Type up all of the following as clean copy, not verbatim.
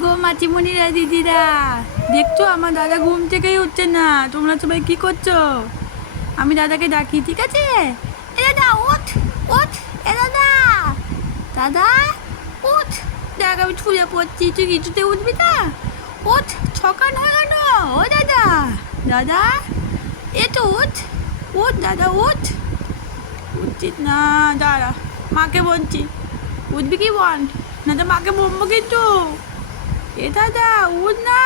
গো মাচিমণিরা দিদিরা, দেখছো আমার দাদা ঘুম থেকেই উঠছে না। তোমরা সবাই কি করছো? আমি দাদাকে ডাকি, ঠিক আছে? এ দাদা ওঠ, ওঠ, এ দাদা, দাদা উঠ। দেখ আমি ছুঁড়ে পড়ছি, তুই কিছুতে উঠবি না? ওঠ, ছকান হয়ে গেল। ও দাদা, দাদা এ তো উঠ, উঠ দাদা উঠ। উঠছিস না, দাঁড়া মাকে বলছি। উঠবি কি বল, না তো মাকে বলবো কিন্তু। এ দাদা উঠ না।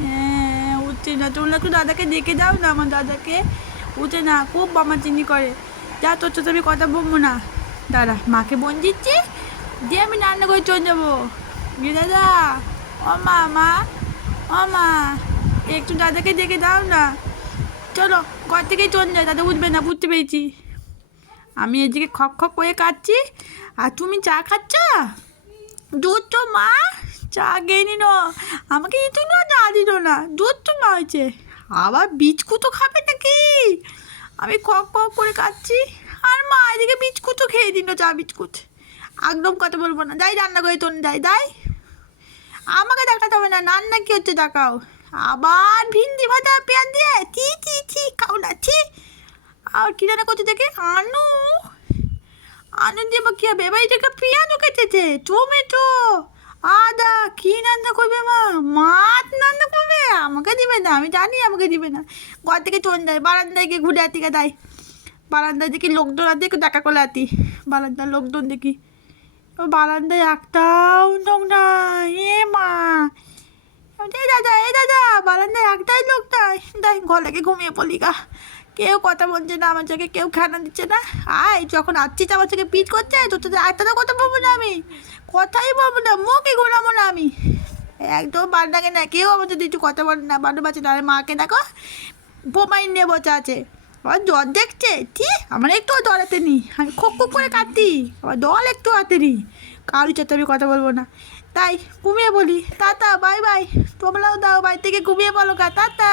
হ্যাঁ উঠছে না, তোমরা একটু দাদাকে ডেকে দাও না, আমার দাদাকে। উঠে না, খুব বামাচিনি করে। যা তোর সাথে আমি কথা বলবো না। দাঁড়া মাকে বোন দিচ্ছি, দিয়ে আমি রান্না করে চলে যাবো। এ দাদা, ও মা, মা, ও মা, একটু দাদাকে ডেকে দাও না। চলো ঘর থেকেই চলে যায়, দাদা উঠবে না, বুঝতে পেরেছি। আমি এদিকে খক খক করে কাটছি, আর তুমি চা খাচ্ছ? দুধ তো মা, চা খেয়ে নিল, আমাকে দিত না, চা দিল না, দুধ তো মা হয়েছে। আবার বিস্কুটও খাবে নাকি? আমি খক খক করে কাটছি, আর মা এদিকে বিস্কুটও খেয়ে দিল, চা বিস্কুট। একদম কথা বলবো না, যাই রান্না করে তোন, যাই যাই। আমাকে দেখাতে হবে না, রান্না কি হচ্ছে দেখাও। আবার ভিন্ডি ভাজা পেঁয়াজ দিয়ে, ছি ছি ছি, খাও না, ছি। আর কী রান্না করছে দেখে, আনু, আনু দিয়ে বা কী হবে? এবার এটাকে পেঁয়াজও কেটেছে, টমেটো, আদা, কী রান্না করবে মা? মাছ রান্না করবে, আমাকে দিবে না, আমি জানি আমাকে দিবে না। ঘর থেকে চলে যায়, বারান্দায় গিয়ে ঘুরে আতিকে দেয়। বারান্দায় দেখি লোকজন আছে, একটু দেখা করে আতি। বারান্দার লোকজন দেখি, বারান্দায় একটাও লোক নাই। এ মা, এই দাদা, এই দাদা, বারান্দায় একটাই লোক নাই। দেখ গলাকে ঘুমিয়ে পড়লি গা। কেউ কথা বলছে না আমার চোখে, কেউ খানা দিচ্ছে না। আয় যখন আসছিস আমার চোখে পিচ করছে, তোর সাথে একটা কথা বলবো না আমি, কথাই বলবো না, মুখে ঘোরাবো না আমি। একদম বার লাগে না, কেউ আমার সাথে একটু কথা বলে না, ভালো বাচ্চা না। আর মাকে দেখো বোমাইন নিয়ে বসে আছে, আবার জ্বর দেখছে। ঠিক আমার একটুও দৌড়াতে নি, আমি খুব খুব করে কাঁদতি, আবার দল একটু হাতে নি। কারোর সাথে আমি কথা বলবো না, তাই ঘুমিয়ে বলি। Tata, bye bye. তোমরাও দাও, বাড়ি থেকে ঘুমিয়ে বলো গা, টাটা।